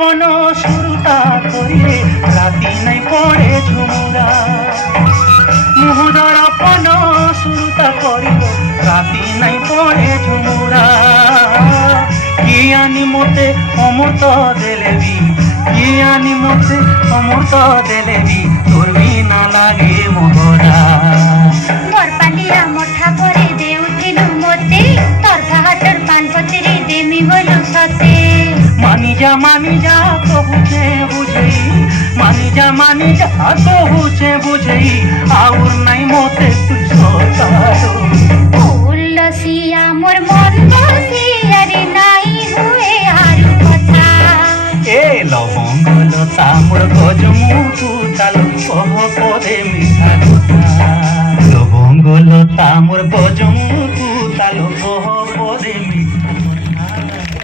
আপন সুরতা করিলে রাতি নাই পড়ে ঝুমুরা মুহুদর আপন সুরতা করিলে রাতি নাই পড়ে ঝুমুরা কি আনি মতে অমৃত দেলেবি কি আনি মতে অমৃত দেলেবি তোর বিনা লাগে মোহরা বরপালিয়া মঠা করে দেউথিলু মতে তোর হাটর পানপতিরে দেমি বলু সতে মানি যা কহুছে বুঝেই মানি যা কহুছে বুঝেই আউর নাই মতে তুই সতারো উল্লসিয়া মোর মন বসিয়া রে নাই হুয়ে আরু কথা এ লবঙ্গ লতা মোর গজমুখু চালো কহ পদে মিঠা কথা লবঙ্গ লতা মোর গজমু